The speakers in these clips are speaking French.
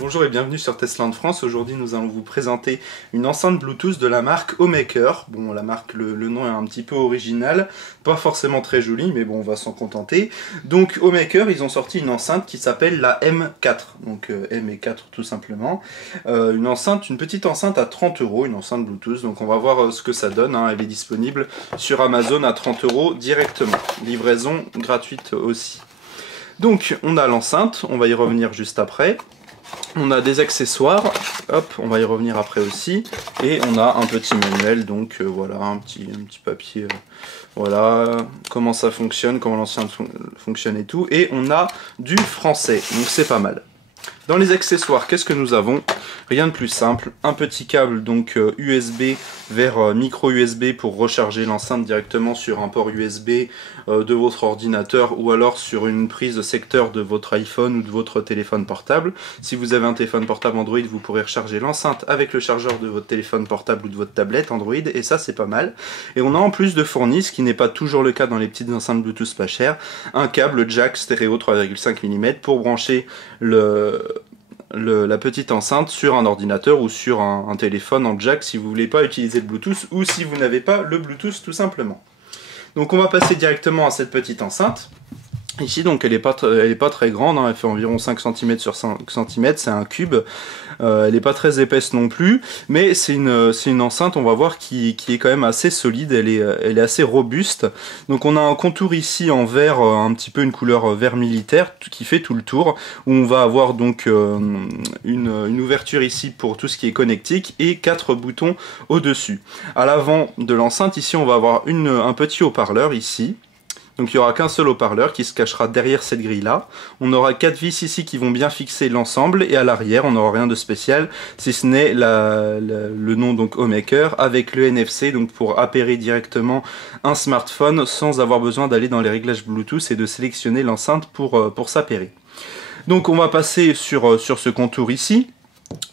Bonjour et bienvenue sur Testland France. Aujourd'hui nous allons vous présenter une enceinte Bluetooth de la marque Homemaker. Bon, la marque, le nom est un petit peu original, pas forcément très joli, mais bon, on va s'en contenter. Donc Homemaker, ils ont sorti une enceinte qui s'appelle la M4, donc M et 4 tout simplement. Une petite enceinte à 30 €, une enceinte Bluetooth, donc on va voir ce que ça donne, hein. Elle est disponible sur Amazon à 30 € directement. Livraison gratuite aussi. Donc on a l'enceinte, on va y revenir juste après. On a des accessoires, hop, on va y revenir après aussi, et on a un petit manuel, donc voilà, un petit papier, voilà, comment ça fonctionne, comment l'enceinte fonctionne et tout, et on a du français, donc c'est pas mal. Dans les accessoires, qu'est-ce que nous avons? Rien de plus simple, un petit câble donc USB vers micro USB pour recharger l'enceinte directement sur un port USB de votre ordinateur ou alors sur une prise secteur de votre iPhone ou de votre téléphone portable. Si vous avez un téléphone portable Android, vous pourrez recharger l'enceinte avec le chargeur de votre téléphone portable ou de votre tablette Android, et ça c'est pas mal. Et on a en plus de fourni, ce qui n'est pas toujours le cas dans les petites enceintes Bluetooth pas chères, un câble jack stéréo 3,5 mm pour brancher la petite enceinte sur un ordinateur ou sur un téléphone en jack si vous voulez pas utiliser le Bluetooth ou si vous n'avez pas le Bluetooth tout simplement. Donc on va passer directement à cette petite enceinte. Ici donc elle est pas très grande, hein, elle fait environ 5 cm sur 5 cm, c'est un cube. Elle n'est pas très épaisse non plus, mais c'est une enceinte, on va voir, qui est quand même assez solide, elle est assez robuste. Donc on a un contour ici en vert, un petit peu une couleur vert militaire, qui fait tout le tour, où on va avoir donc une ouverture ici pour tout ce qui est connectique, et 4 boutons au-dessus. À l'avant de l'enceinte, ici on va avoir un petit haut-parleur ici. Donc il n'y aura qu'un seul haut-parleur qui se cachera derrière cette grille là. On aura 4 vis ici qui vont bien fixer l'ensemble, et à l'arrière on n'aura rien de spécial si ce n'est le nom donc Homemaker avec le NFC, donc pour appairer directement un smartphone sans avoir besoin d'aller dans les réglages Bluetooth et de sélectionner l'enceinte pour s'appairer. Donc on va passer sur ce contour ici.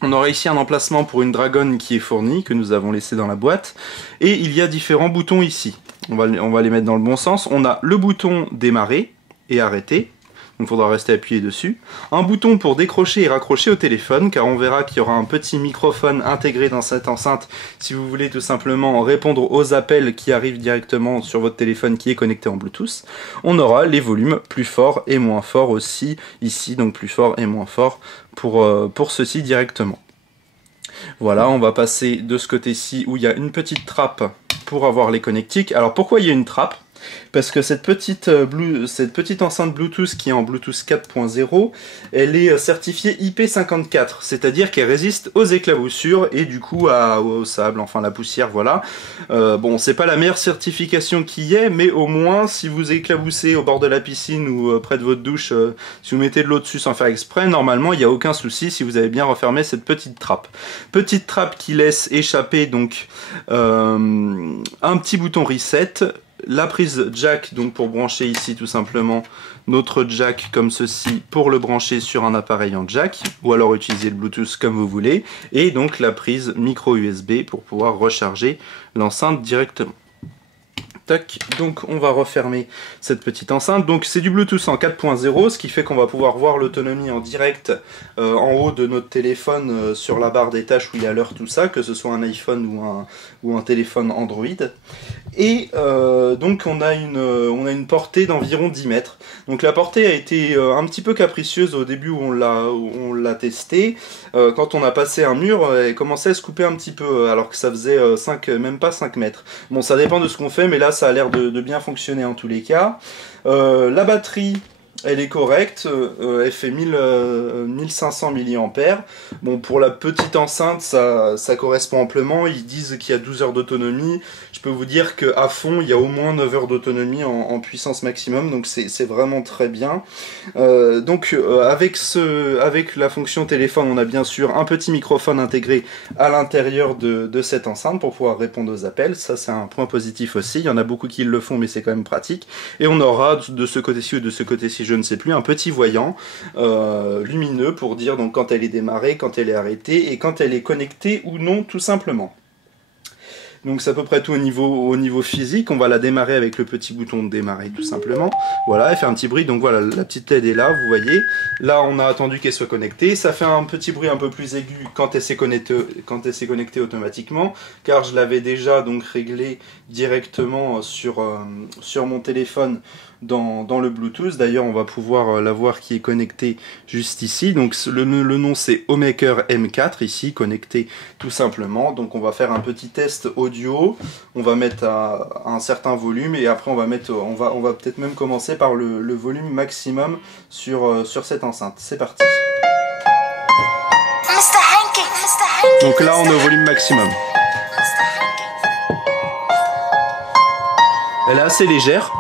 On aura ici un emplacement pour une Dragon qui est fournie, que nous avons laissé dans la boîte, et il y a différents boutons ici. On va les mettre dans le bon sens. On a le bouton démarrer et arrêter, donc il faudra rester appuyé dessus. Un bouton pour décrocher et raccrocher au téléphone, car on verra qu'il y aura un petit microphone intégré dans cette enceinte si vous voulez tout simplement répondre aux appels qui arrivent directement sur votre téléphone qui est connecté en Bluetooth. On aura les volumes plus forts et moins forts aussi ici, donc plus fort et moins fort pour ceci directement. Voilà, on va passer de ce côté-ci où il y a une petite trappe pour avoir les connectiques. Alors pourquoi il y a une trappe? Parce que cette petite enceinte Bluetooth qui est en Bluetooth 4.0, elle est certifiée IP54, c'est-à-dire qu'elle résiste aux éclaboussures et du coup au sable, enfin la poussière, voilà. Bon, c'est pas la meilleure certification qui y ait, mais au moins si vous éclaboussez au bord de la piscine ou près de votre douche, si vous mettez de l'eau dessus sans faire exprès, normalement il n'y a aucun souci si vous avez bien refermé cette petite trappe. Petite trappe qui laisse échapper donc un petit bouton reset. La prise jack, donc pour brancher ici tout simplement notre jack comme ceci pour le brancher sur un appareil en jack, ou alors utiliser le Bluetooth comme vous voulez, et donc la prise micro USB pour pouvoir recharger l'enceinte directement. Tac, donc on va refermer cette petite enceinte. Donc c'est du Bluetooth en 4.0, ce qui fait qu'on va pouvoir voir l'autonomie en direct en haut de notre téléphone sur la barre des tâches où il y a l'heure, tout ça, que ce soit un iPhone ou un téléphone Android. Et donc on a une portée d'environ 10 mètres. Donc la portée a été un petit peu capricieuse au début où on l'a testé. Quand on a passé un mur, elle commençait à se couper un petit peu, alors que ça faisait même pas 5 mètres. Bon, ça dépend de ce qu'on fait, mais là ça a l'air de bien fonctionner en tous les cas. La batterie, elle est correcte, elle fait 1500 mAh. Bon, pour la petite enceinte, ça correspond amplement. Ils disent qu'il y a 12 heures d'autonomie. Je peux vous dire qu'à fond, il y a au moins 9 heures d'autonomie en puissance maximum, donc c'est vraiment très bien. Avec la fonction téléphone, on a bien sûr un petit microphone intégré à l'intérieur de cette enceinte pour pouvoir répondre aux appels. Ça, c'est un point positif aussi. Il y en a beaucoup qui le font, mais c'est quand même pratique. Et on aura de ce côté-ci ou de ce côté-ci, je ne sais plus, un petit voyant lumineux pour dire donc quand elle est démarrée, quand elle est arrêtée et quand elle est connectée ou non, tout simplement. Donc c'est à peu près tout au niveau physique. On va la démarrer avec le petit bouton de démarrer tout simplement. Voilà, elle fait un petit bruit. Donc voilà, la petite LED est là, vous voyez. Là on a attendu qu'elle soit connectée. Ça fait un petit bruit un peu plus aigu quand elle s'est connectée automatiquement. Car je l'avais déjà donc réglé directement sur mon téléphone dans le Bluetooth. D'ailleurs on va pouvoir la voir qui est connectée juste ici. Donc le nom c'est Homemaker M4 ici, connecté tout simplement. Donc on va faire un petit test audio, on va mettre à un certain volume et après on va peut-être même commencer par le volume maximum sur cette enceinte. C'est parti. Donc là on est au volume maximum. Elle est assez légère.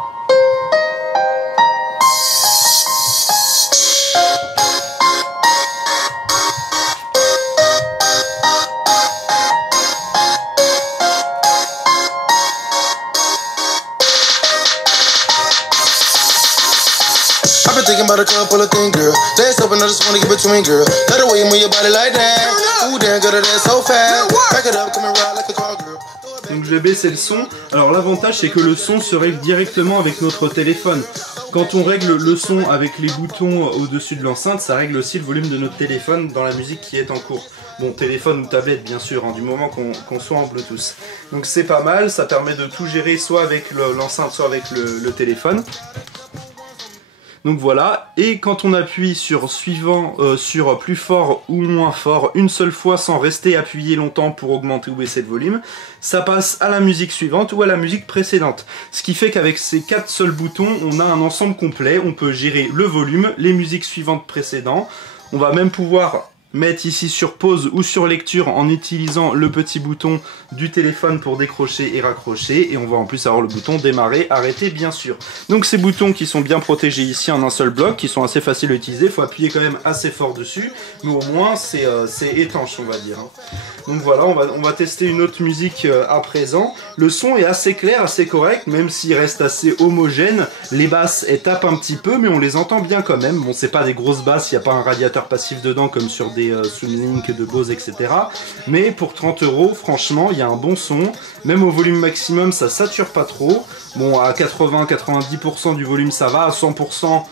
Thinking about a couple of things, girl. Just hoping I just wanna give it to me, girl. Let the way you move your body like that. Ooh, damn good at that so fast. Back it up, come and ride like a car, girl. Donc je vais baisser le son. Alors l'avantage c'est que le son se règle directement avec notre téléphone. Quand on règle le son avec les boutons au-dessus de l'enceinte, ça règle aussi le volume de notre téléphone dans la musique qui est en cours. Bon, téléphone ou tablette bien sûr, hein, du moment qu'on soit en Bluetooth. Donc c'est pas mal, ça permet de tout gérer soit avec l'enceinte, soit avec le téléphone. Donc voilà, et quand on appuie sur suivant, sur plus fort ou moins fort, une seule fois sans rester appuyé longtemps pour augmenter ou baisser le volume, ça passe à la musique suivante ou à la musique précédente. Ce qui fait qu'avec ces 4 seuls boutons, on a un ensemble complet, on peut gérer le volume, les musiques suivantes précédentes, on va même pouvoir mettre ici sur pause ou sur lecture en utilisant le petit bouton du téléphone pour décrocher et raccrocher, et on va en plus avoir le bouton démarrer, arrêter bien sûr. Donc ces boutons qui sont bien protégés ici en un seul bloc, qui sont assez faciles à utiliser, il faut appuyer quand même assez fort dessus, mais au moins c'est étanche on va dire. Donc voilà, on va tester une autre musique à présent. Le son est assez clair, assez correct, même s'il reste assez homogène. Les basses elles tapent un petit peu, mais on les entend bien quand même. Bon, c'est pas des grosses basses, il n'y a pas un radiateur passif dedans comme sur des Soundlink de Bose, etc. Mais pour 30 €, franchement, il y a un bon son. Même au volume maximum, ça sature pas trop. Bon, à 80-90% du volume, ça va. À 100%,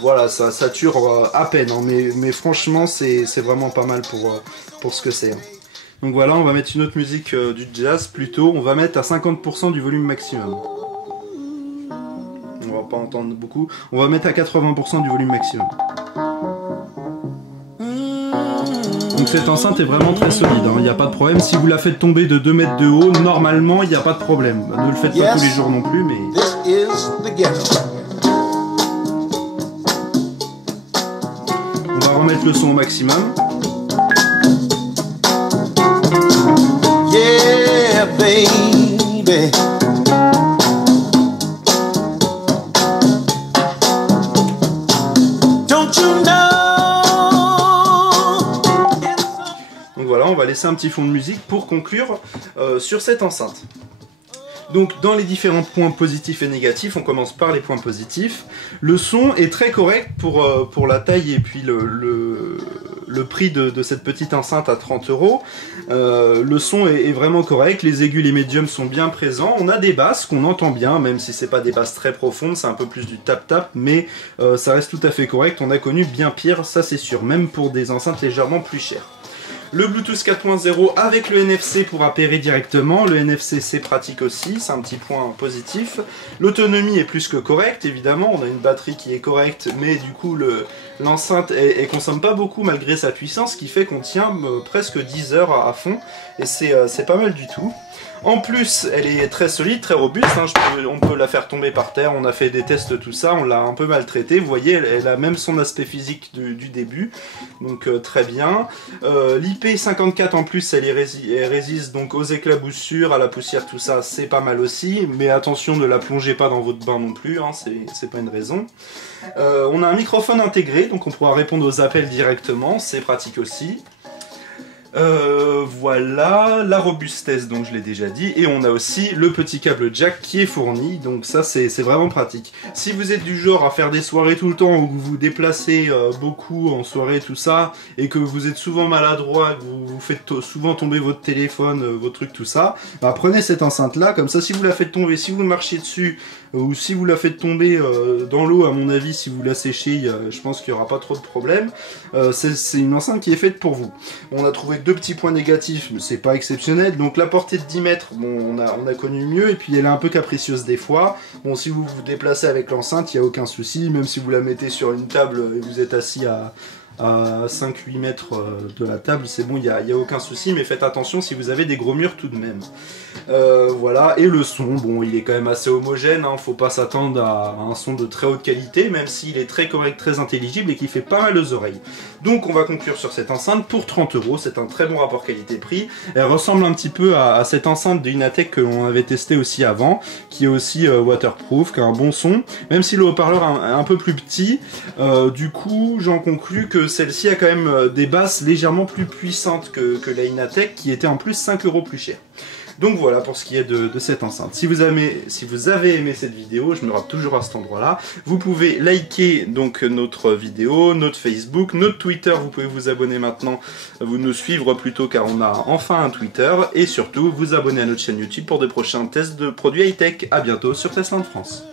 voilà, ça sature à peine. Hein. Mais franchement, c'est vraiment pas mal pour ce que c'est. Hein. Donc voilà, on va mettre une autre musique du jazz plutôt. On va mettre à 50% du volume maximum. On va pas entendre beaucoup. On va mettre à 80% du volume maximum. Donc cette enceinte est vraiment très solide, il n'y a pas de problème. Si vous la faites tomber de 2 mètres de haut, normalement il n'y a pas de problème. Ne le faites pas tous les jours non plus, mais... On va remettre le son au maximum. Yeah, baby. Don't you know? On va laisser un petit fond de musique pour conclure sur cette enceinte. Donc dans les différents points positifs et négatifs, on commence par les points positifs. Le son est très correct pour la taille et puis le prix de cette petite enceinte à 30 €. Le son est vraiment correct, les aigus, les médiums sont bien présents. On a des basses qu'on entend bien, même si c'est pas des basses très profondes, c'est un peu plus du tap-tap, mais ça reste tout à fait correct. On a connu bien pire, ça c'est sûr, même pour des enceintes légèrement plus chères. Le Bluetooth 4.0 avec le NFC pour appairer directement. Le NFC c'est pratique aussi, c'est un petit point positif. L'autonomie est plus que correcte évidemment, on a une batterie qui est correcte, mais du coup l'enceinte elle consomme pas beaucoup malgré sa puissance, ce qui fait qu'on tient presque 10 heures à fond, et c'est pas mal du tout. En plus, elle est très solide, très robuste, hein. On peut la faire tomber par terre, on a fait des tests, tout ça, on l'a un peu maltraitée. Vous voyez, elle a même son aspect physique du début, donc très bien. L'IP54 en plus, elle résiste donc aux éclaboussures, à la poussière, tout ça, c'est pas mal aussi. Mais attention, ne la plongez pas dans votre bain non plus, hein, c'est pas une raison. On a un microphone intégré, donc on pourra répondre aux appels directement, c'est pratique aussi. Voilà, la robustesse, donc je l'ai déjà dit, et on a aussi le petit câble jack qui est fourni, donc ça c'est vraiment pratique. Si vous êtes du genre à faire des soirées tout le temps, ou que vous vous déplacez beaucoup en soirée, tout ça, et que vous êtes souvent maladroit, que vous faites souvent tomber votre téléphone, vos trucs, tout ça, bah, prenez cette enceinte là, comme ça si vous la faites tomber, si vous marchez dessus, ou si vous la faites tomber dans l'eau, à mon avis, si vous la séchez, je pense qu'il n'y aura pas trop de problème. C'est une enceinte qui est faite pour vous. On a trouvé 2 petits points négatifs, mais c'est pas exceptionnel. Donc la portée de 10 mètres, bon, on a connu mieux, et puis elle est un peu capricieuse des fois. Bon, si vous vous déplacez avec l'enceinte, il n'y a aucun souci, même si vous la mettez sur une table et vous êtes assis à 5-8 mètres de la table, c'est bon, il n'y a aucun souci, mais faites attention si vous avez des gros murs tout de même. Voilà, et le son, bon, il est quand même assez homogène, hein, faut pas s'attendre à un son de très haute qualité, même s'il est très correct, très intelligible et qui fait pas mal aux oreilles. Donc on va conclure sur cette enceinte pour 30 €, c'est un très bon rapport qualité-prix. Elle ressemble un petit peu à cette enceinte de Inatech que l'on avait testé aussi avant, qui est aussi waterproof, qui a un bon son, même si le haut-parleur est un peu plus petit. Du coup, j'en conclus que celle-ci a quand même des basses légèrement plus puissantes que la Inatech, qui était en plus 5 € plus cher. Donc voilà pour ce qui est de cette enceinte. Si vous avez aimé cette vidéo, je me rate toujours à cet endroit-là, vous pouvez liker donc notre vidéo, notre Facebook, notre Twitter, vous pouvez vous abonner maintenant, vous nous suivre plutôt car on a enfin un Twitter, et surtout vous abonner à notre chaîne YouTube pour de prochains tests de produits high-tech. A bientôt sur Testland France.